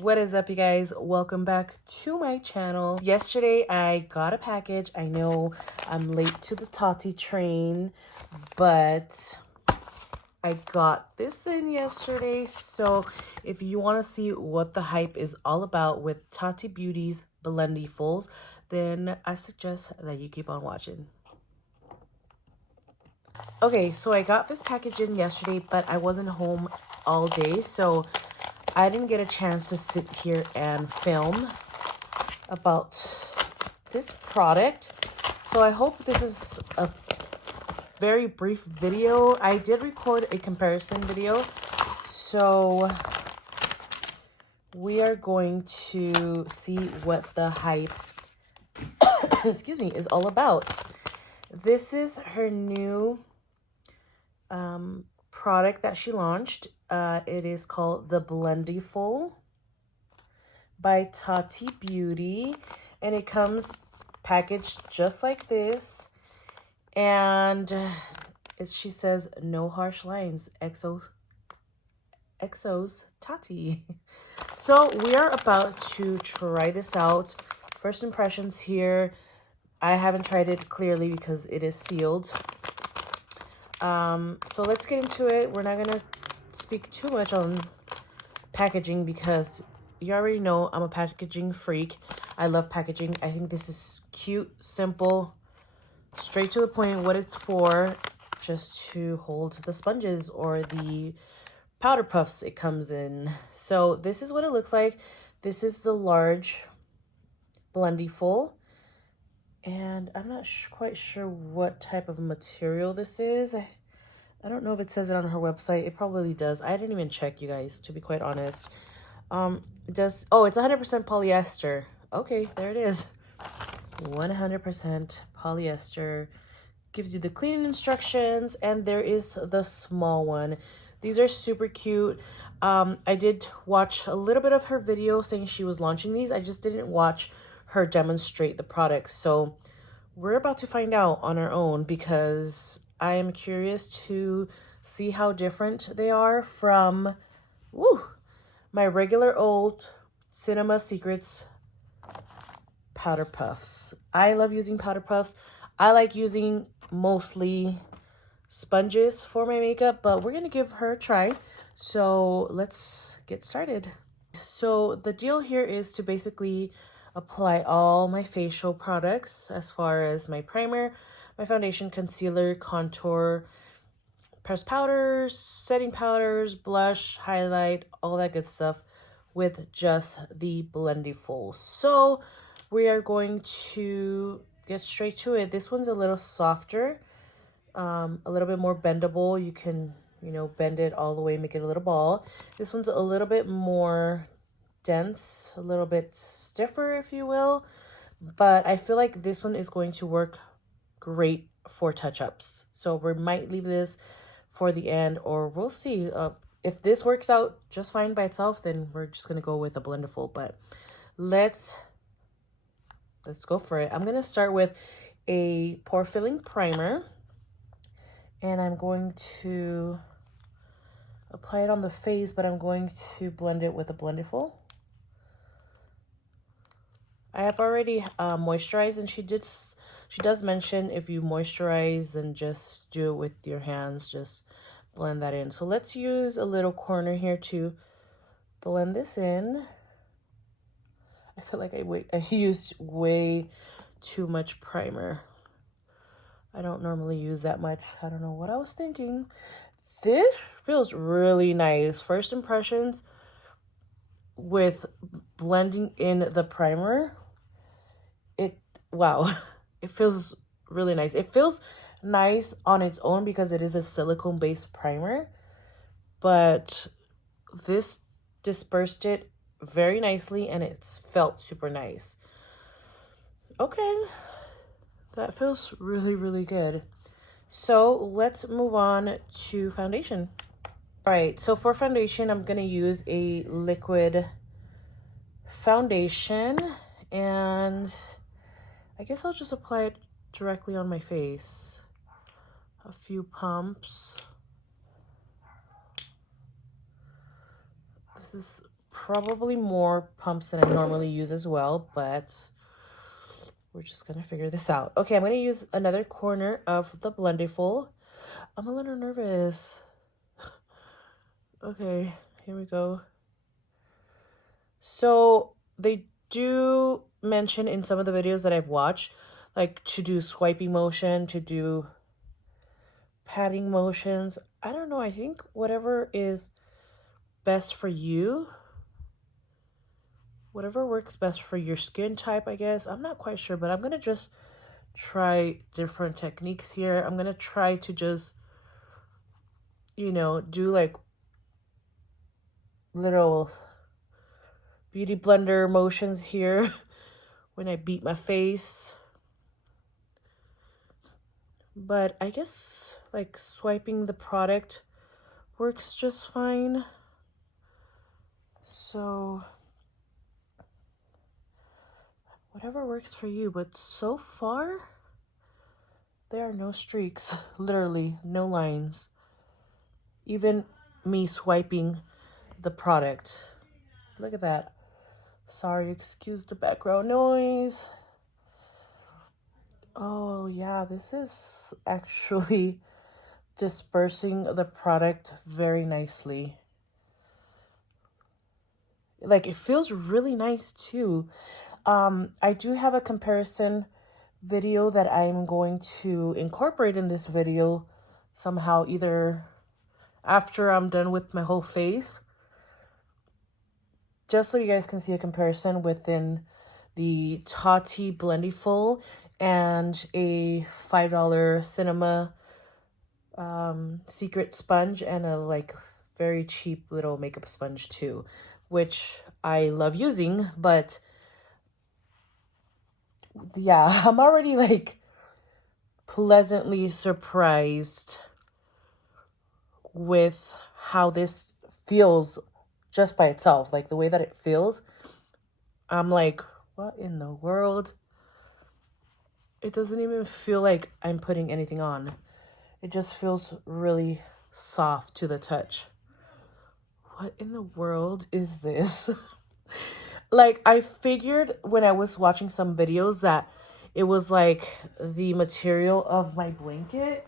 What is up, you guys? Welcome back to my channel. Yesterday I got a package. I know I'm late to the Tati train, but I got this in yesterday. So if you want to see what the hype is all about with Tati Beauty's Blendifuls, then I suggest that you keep on watching. Okay, so I got this package in yesterday, but I wasn't home all day, so I didn't get a chance to sit here and film about this product. So I hope this is a very brief video. I did record a comparison video, so we are going to see what the hype excuse me, is all about. This is her new product that she launched. It is called the Blendiful by Tati Beauty, and it comes packaged just like this, and she says no harsh lines, XO's Tati. So we are about to try this out. First impressions here. I haven't tried it clearly because it is sealed. So let's get into it. We're not gonna speak too much on packaging because you already know I'm a packaging freak. I love packaging. I think this is cute, simple, straight to the point what it's for, just to hold the sponges or the powder puffs it comes in. So this is what it looks like. This is the large Blendiful. And I'm not quite sure what type of material this is. I don't know if it says it on her website. It probably does. I didn't even check, you guys, to be quite honest. It does. Oh, it's 100% polyester. Okay, there it is. 100% polyester. Gives you the cleaning instructions, and there is the small one. These are super cute. I did watch a little bit of her video saying she was launching these. I just didn't watch her demonstrate the product, so we're about to find out on our own because I am curious to see how different they are from my regular old Cinema Secrets powder puffs. I love using powder puffs. I like using mostly sponges for my makeup, but we're gonna give her a try. So let's get started. So the deal here is to basically apply all my facial products as far as my primer, my foundation, concealer, contour, pressed powders, setting powders, blush, highlight, all that good stuff with just the Blendiful. So we are going to get straight to it. This one's a little softer, a little bit more bendable. You can, bend it all the way, make it a little ball. This one's a little bit more dense, a little bit stiffer, if you will, but I feel like this one is going to work great for touch-ups. So we might leave this for the end, or we'll see. If this works out just fine by itself, then we're just gonna go with a Blendiful. But let's go for it. I'm gonna start with a pore filling primer, and I'm going to apply it on the face, but I'm going to blend it with a Blendiful. I have already moisturized, and she does mention if you moisturize, then just do it with your hands, just blend that in. So let's use a little corner here to blend this in. I feel like I used way too much primer. I don't normally use that much. I don't know what I was thinking. This feels really nice. First impressions with blending in the primer. Wow, it feels really nice. It feels nice on its own because it is a silicone-based primer, but this dispersed it very nicely and it's felt super nice. Okay, that feels really, really good. So let's move on to foundation. All right, so for foundation, I'm gonna use a liquid foundation, and I guess I'll just apply it directly on my face. A few pumps. This is probably more pumps than I normally use as well, but we're just gonna figure this out. Okay, I'm gonna use another corner of the Blendiful. I'm a little nervous. Okay, here we go. So they do mention in some of the videos that I've watched, like to do swiping motion, to do patting motions. I don't know, I think whatever is best for you, whatever works best for your skin type, I guess. I'm not quite sure, but I'm gonna just try different techniques here. I'm gonna try to just, you know, do like little beauty blender motions here when I beat my face. But I guess like swiping the product works just fine. So whatever works for you, but so far there are no streaks, literally no lines. Even me swiping the product. Look at that. Sorry, excuse the background noise. Oh yeah, this is actually dispersing the product very nicely. Like, it feels really nice too. I do have a comparison video that I'm going to incorporate in this video somehow, either after I'm done with my whole face, just so you guys can see a comparison within the Tati Blendiful and a $5 Cinema Secret sponge, and a like very cheap little makeup sponge too, which I love using. But yeah, I'm already like pleasantly surprised with how this feels just by itself. Like the way that it feels, I'm like, what in the world? It doesn't even feel like I'm putting anything on. It just feels really soft to the touch. What in the world is this? Like, I figured when I was watching some videos that it was like the material of my blanket,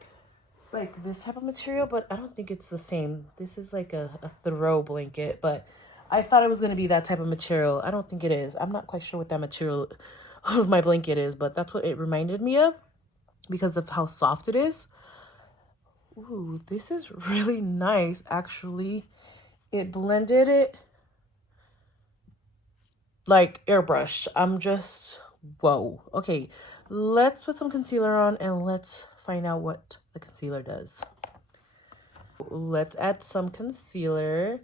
like this type of material, but I don't think it's the same. This is like a throw blanket, but I thought it was going to be that type of material. I don't think it is. I'm not quite sure what that material of my blanket is, but that's what it reminded me of because of how soft it is. Ooh, this is really nice, actually. It blended it like airbrushed. I'm just, whoa. Okay, let's put some concealer on and let's find out what the concealer does. Let's add some concealer.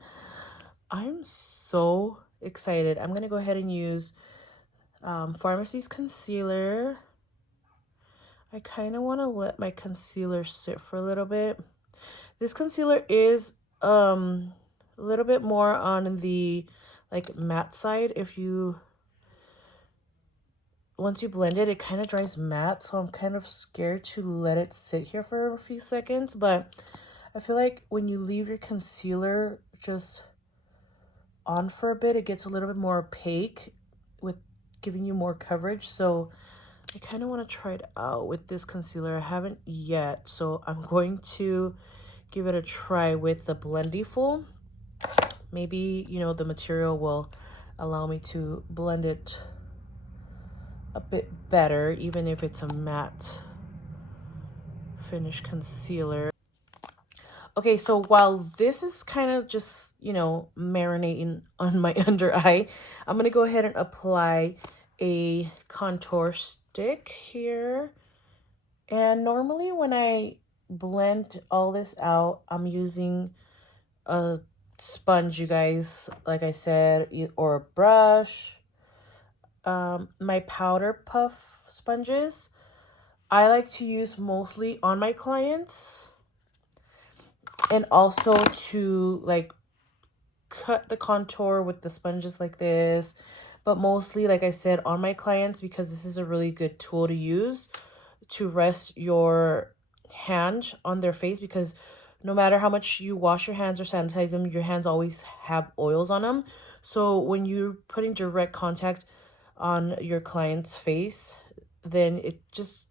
I'm so excited. I'm going to go ahead and use Pharmacy's concealer. I kind of want to let my concealer sit for a little bit. This concealer is a little bit more on the like matte side. Once you blend it, it kind of dries matte, so I'm kind of scared to let it sit here for a few seconds. But I feel like when you leave your concealer just on for a bit, it gets a little bit more opaque with giving you more coverage. So I kind of want to try it out with this concealer. I haven't yet, so I'm going to give it a try with the Blendiful. Maybe, you know, the material will allow me to blend it a bit better, even if it's a matte finish concealer. Okay, so while this is kind of just, you know, marinating on my under eye, I'm going to go ahead and apply a contour stick here. And normally when I blend all this out, I'm using a sponge, you guys, like I said, or a brush. My powder puff sponges, I like to use mostly on my clients, and also to like cut the contour with the sponges like this, but mostly, like I said, on my clients, because this is a really good tool to use to rest your hand on their face, because no matter how much you wash your hands or sanitize them, your hands always have oils on them. So when you're putting direct contact on your client's face, then it's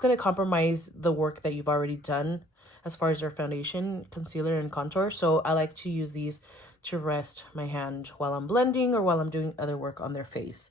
going to compromise the work that you've already done as far as their foundation, concealer, and contour. So I like to use these to rest my hand while I'm blending or while I'm doing other work on their face.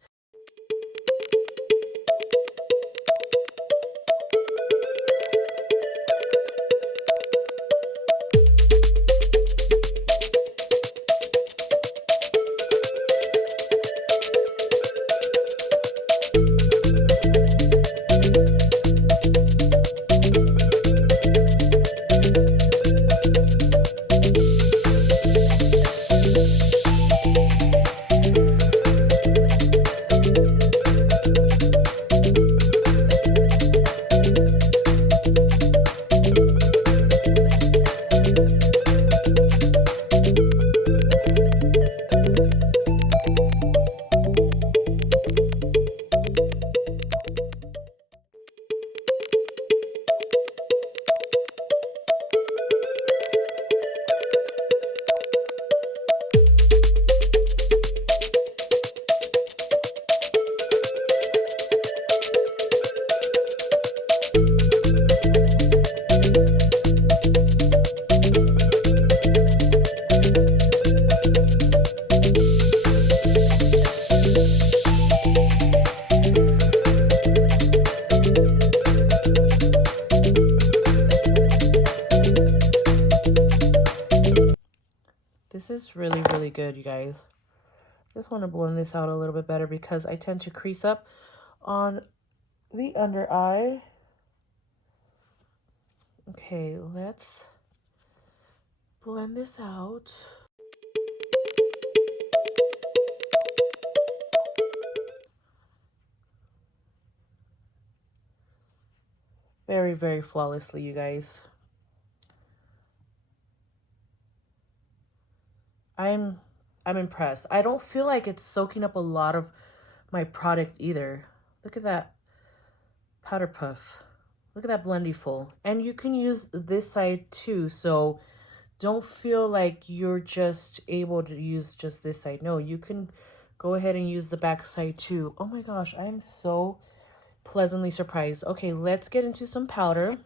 This is really, really good, you guys. Just want to blend this out a little bit better because I tend to crease up on the under eye. Okay, let's blend this out. Very, very flawlessly, you guys. I'm impressed. I don't feel like it's soaking up a lot of my product either. Look at that powder puff. Look at that Blendiful. And you can use this side too, so don't feel like you're just able to use just this side. No, you can go ahead and use the back side too. Oh my gosh, I am so pleasantly surprised. Okay, let's get into some powder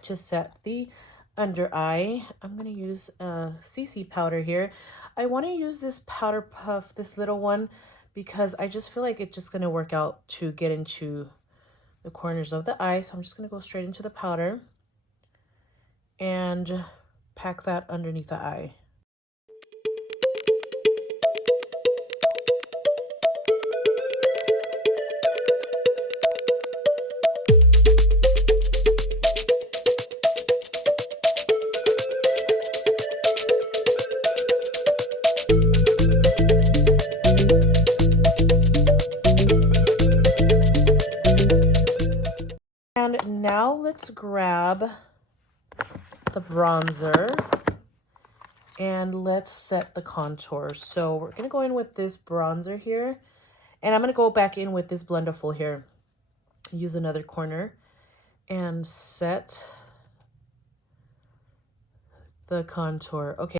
to set the under eye. I'm going to use CC powder here. I want to use this powder puff, this little one, because I just feel like it's just going to work out to get into the corners of the eye. So I'm just going to go straight into the powder and pack that underneath the eye. And now let's grab the bronzer and let's set the contour. So we're going to go in with this bronzer here, and I'm going to go back in with this Blendiful here. Use another corner and set the contour. Okay.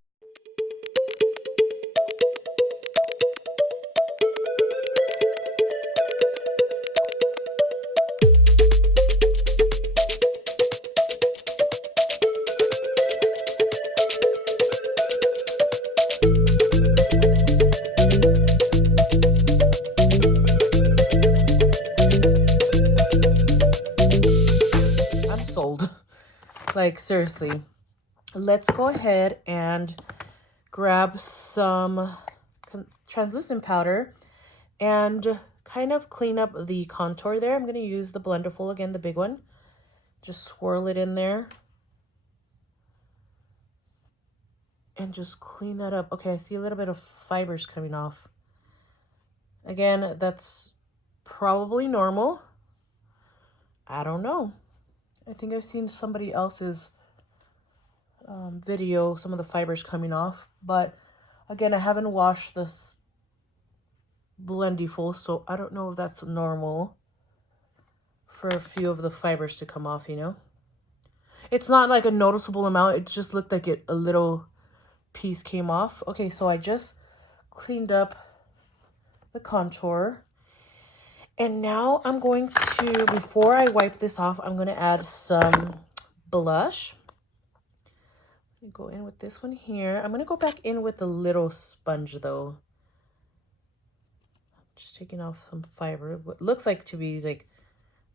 Like, seriously, let's go ahead and grab some translucent powder and kind of clean up the contour there. I'm going to use the Blendiful again, the big one. Just swirl it in there and just clean that up. Okay, I see a little bit of fibers coming off. Again, that's probably normal. I don't know. I think I've seen somebody else's video, some of the fibers coming off. But again, I haven't washed this Blendiful, so I don't know if that's normal for a few of the fibers to come off, you know. It's not like a noticeable amount. It just looked like a little piece came off. Okay, so I just cleaned up the contour. And now I'm going to, before I wipe this off, I'm going to add some blush. Go in with this one here. I'm going to go back in with a little sponge though. Just taking off some fiber. What looks like to be like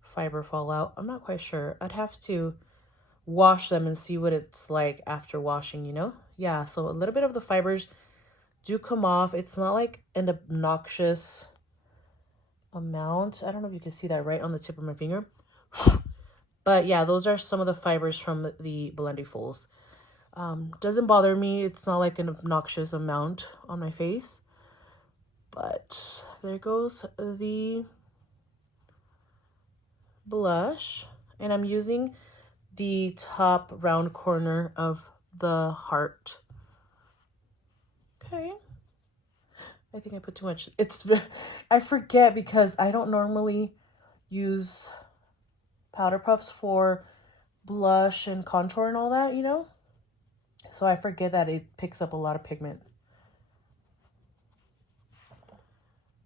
fiber fallout. I'm not quite sure. I'd have to wash them and see what it's like after washing, you know? Yeah, so a little bit of the fibers do come off. It's not like an obnoxious amount. I don't know if you can see that right on the tip of my finger. But yeah, those are some of the fibers from the Blendifuls. Doesn't bother me. It's not like an obnoxious amount on my face. But there goes the blush. And I'm using the top round corner of the heart. Okay. I think I put too much. I forget because I don't normally use powder puffs for blush and contour and all that, you know? So I forget that it picks up a lot of pigment.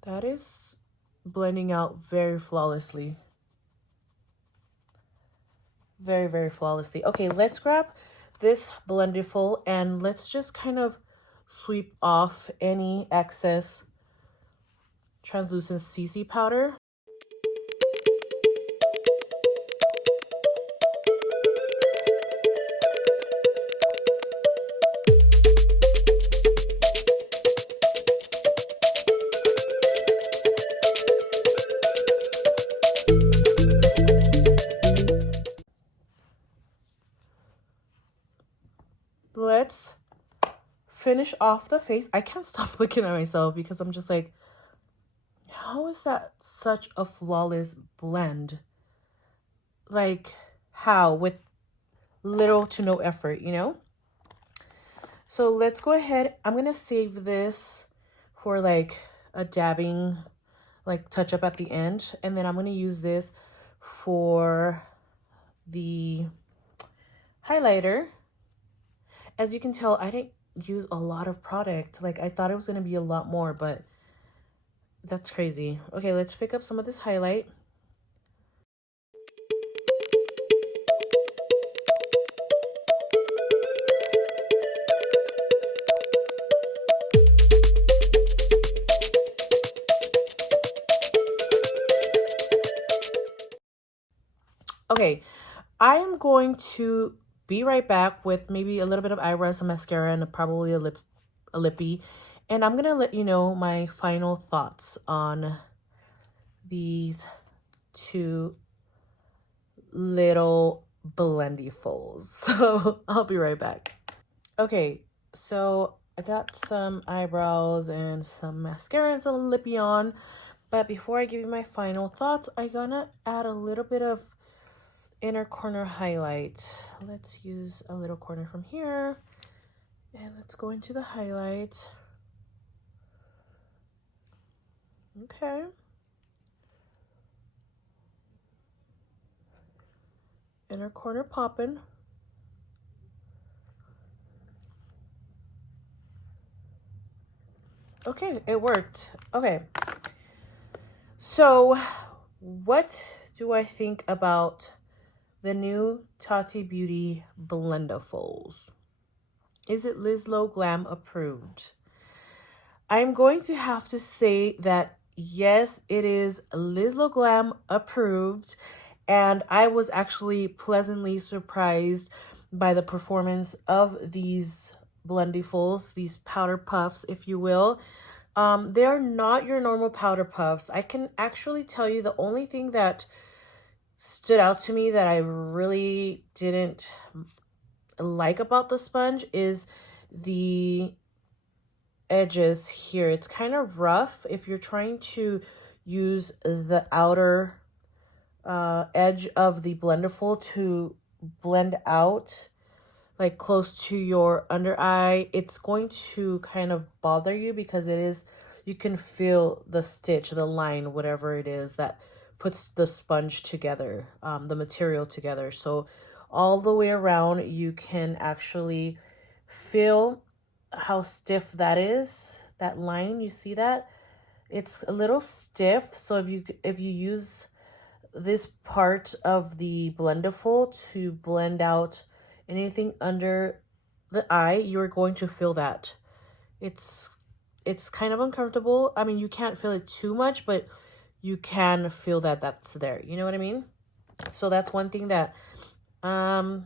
That is blending out very flawlessly. Very, very flawlessly. Okay, let's grab this Blendiful and let's just kind of sweep off any excess translucent CC powder. Let's finish off the face. I can't stop looking at myself because I'm just like, how is that such a flawless blend? Like, how? With little to no effort, you know? So let's go ahead. I'm going to save this for like a dabbing, like touch up at the end. And then I'm going to use this for the highlighter. As you can tell, I didn't use a lot of product. Like, I thought it was going to be a lot more, but that's crazy. Okay, let's pick up some of this highlight. Okay, I'm going to be right back with maybe a little bit of eyebrows, some mascara, and probably a lippy. And I'm going to let you know my final thoughts on these two little Blendifuls. So I'll be right back. Okay, so I got some eyebrows and some mascara and some lippy on. But before I give you my final thoughts, I'm gonna add a little bit of inner corner highlight. Let's use a little corner from here. And let's go into the highlight. Okay. Inner corner popping. Okay, it worked. Okay. So, what do I think about the new Tati Beauty Blendifuls? Is it LizLo Glam approved? I'm going to have to say that yes, it is LizLo Glam approved, and I was actually pleasantly surprised by the performance of these Blendifuls, these powder puffs, if you will. They're not your normal powder puffs. I can actually tell you the only thing that stood out to me that I really didn't like about the sponge is the edges here. It's kind of rough if you're trying to use the outer edge of the Blendiful to blend out like close to your under eye. It's going to kind of bother you because it is, you can feel the stitch, the line, whatever it is that puts the sponge together, the material together. So all the way around, you can actually feel how stiff that is that line, you see that? It's a little stiff, so if you use this part of the Blendiful to blend out anything under the eye, you're going to feel that. It's kind of uncomfortable. I mean, you can't feel it too much, but you can feel that that's there. You know what I mean? So that's one thing that could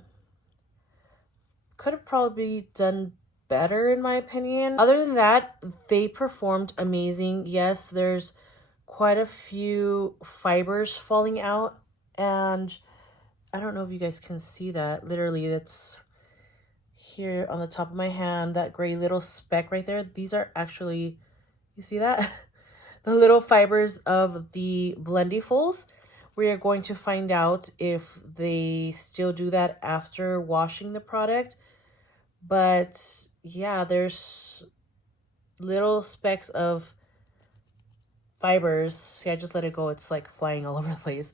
have probably done better in my opinion. Other than that, they performed amazing. Yes, there's quite a few fibers falling out, and I don't know if you guys can see that. Literally, that's here on the top of my hand, that gray little speck right there. These are actually, you see that? The little fibers of the Blendifuls. We are going to find out if they still do that after washing the product. But yeah, there's little specks of fibers. See, I just let it go. It's like flying all over the place.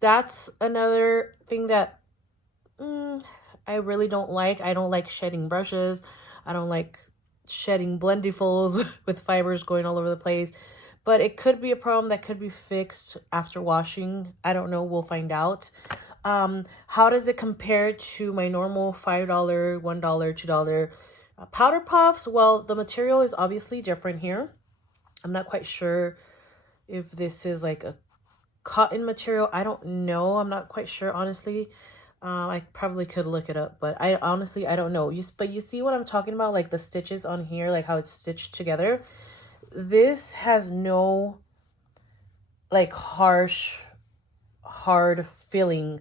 That's another thing that I really don't like. I don't like shedding brushes. I don't like shedding Blendifuls with fibers going all over the place. But it could be a problem that could be fixed after washing. I don't know. We'll find out. How does it compare to my normal $5, $1, $2 powder puffs? Well, the material is obviously different here. I'm not quite sure if this is like a cotton material. I don't know. I'm not quite sure, honestly. I probably could look it up, but I honestly, I don't know. But you see what I'm talking about? Like the stitches on here, like how it's stitched together. This has no like harsh, hard feeling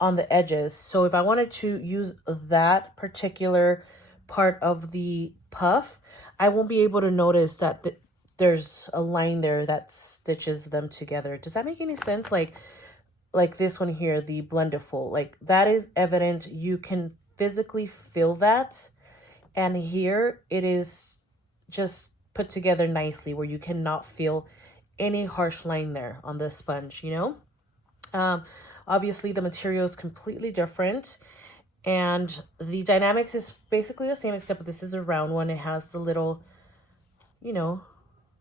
on the edges. So if I wanted to use that particular part of the puff, I won't be able to notice that there's a line there that stitches them together. Does that make any sense? Like this one here, the Blendiful, like that is evident. You can physically feel that. And here it is just put together nicely where you cannot feel any harsh line there on the sponge, you know? Obviously the material is completely different and the dynamics is basically the same, except this is a round one. It has the little, you know,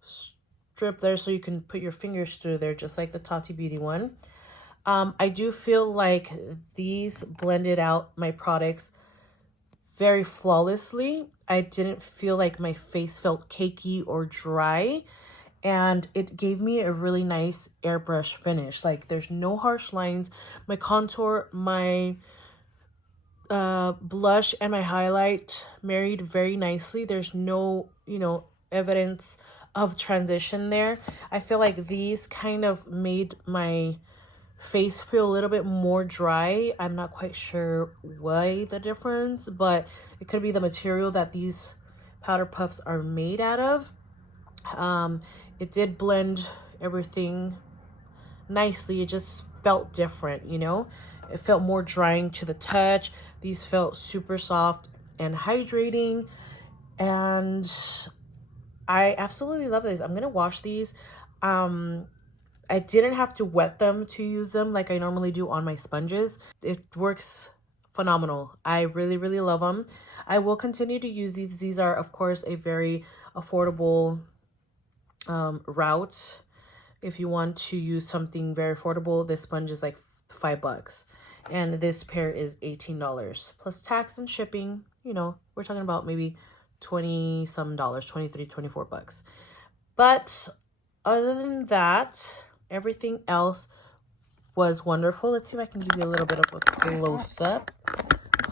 strip there so you can put your fingers through there, just like the Tati Beauty one. I do feel like these blended out my products very flawlessly. I didn't feel like my face felt cakey or dry, and it gave me a really nice airbrush finish. Like there's no harsh lines. My contour, my blush, and my highlight married very nicely. There's no, you know, evidence of transition there. I feel like these kind of made my face feel a little bit more dry. I'm not quite sure why the difference, but it could be the material that these powder puffs are made out of. It did blend everything nicely. It just felt different, you know? It felt more drying to the touch. These felt super soft and hydrating, and I absolutely love these. I'm gonna wash these. I didn't have to wet them to use them like I normally do on my sponges. It works phenomenal. I really, really love them. I will continue to use these. These are, of course, a very affordable route. If you want to use something very affordable, this sponge is like $5. And this pair is $18 plus tax and shipping. You know, we're talking about maybe 20 some dollars, 23, 24 bucks. But other than that, everything else was wonderful. Let's see if I can give you a little bit of a close-up.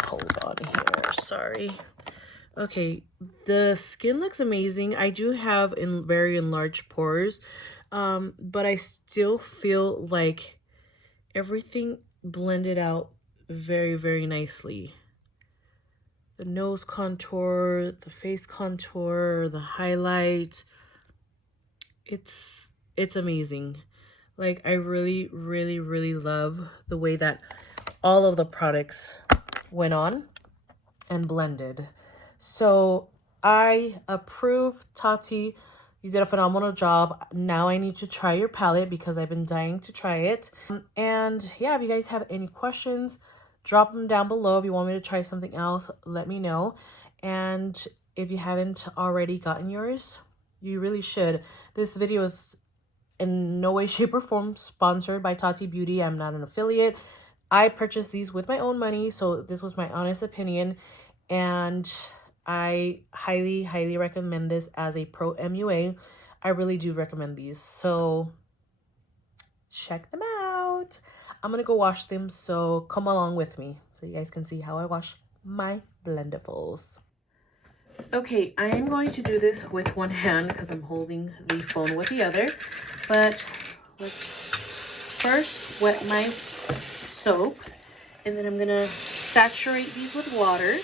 Hold on here, sorry. Okay, the skin looks amazing. I do have very enlarged pores, but I still feel like everything blended out very, very nicely. The nose contour, the face contour, the highlight. It's amazing. Like, I really, really, really love the way that all of the products went on and blended. So I approve, Tati. You did a phenomenal job. Now I need to try your palette because I've been dying to try it. And yeah, if you guys have any questions, drop them down below. If you want me to try something else, let me know. And If you haven't already gotten yours, you really should. This video is in no way, shape, or form sponsored by Tati Beauty. I'm not an affiliate. I purchased these with my own money, so this was my honest opinion, and I highly, highly recommend this as a pro MUA. I really do recommend these, so check them out. I'm gonna go wash them, so come along with me so you guys can see how I wash my Blendifuls. Okay, I am going to do this with one hand because I'm holding the phone with the other, but let's first wet my soap, and then I'm gonna saturate these with water.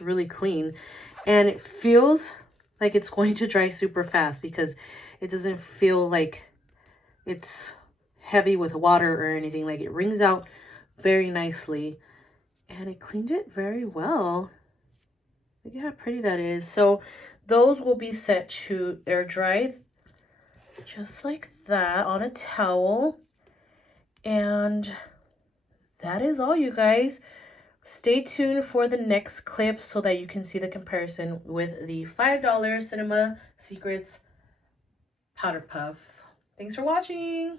Really clean, and it feels like it's going to dry super fast because it doesn't feel like it's heavy with water or anything. Like, it wrings out very nicely, and it cleaned it very well. Look at how pretty that is. So those will be set to air dry just like that on a towel, and that is all, you guys. Stay tuned for the next clip so that you can see the comparison with the $5 Cinema Secrets Powder Puff. Thanks for watching.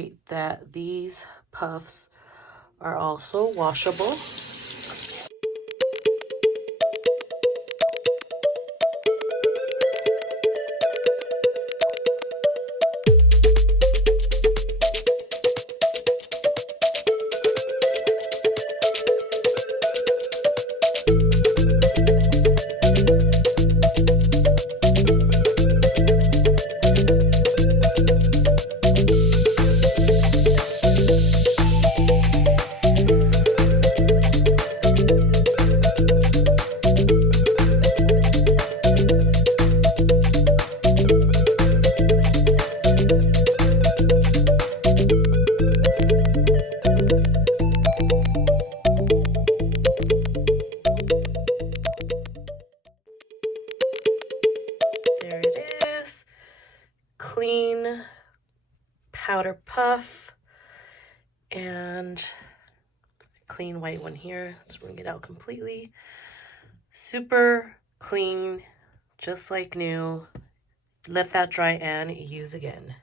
reiterate that these puffs are also washable. There it is. Clean powder puff and clean white one here. Let's bring it out completely. Super clean, just like new. Let that dry and use again.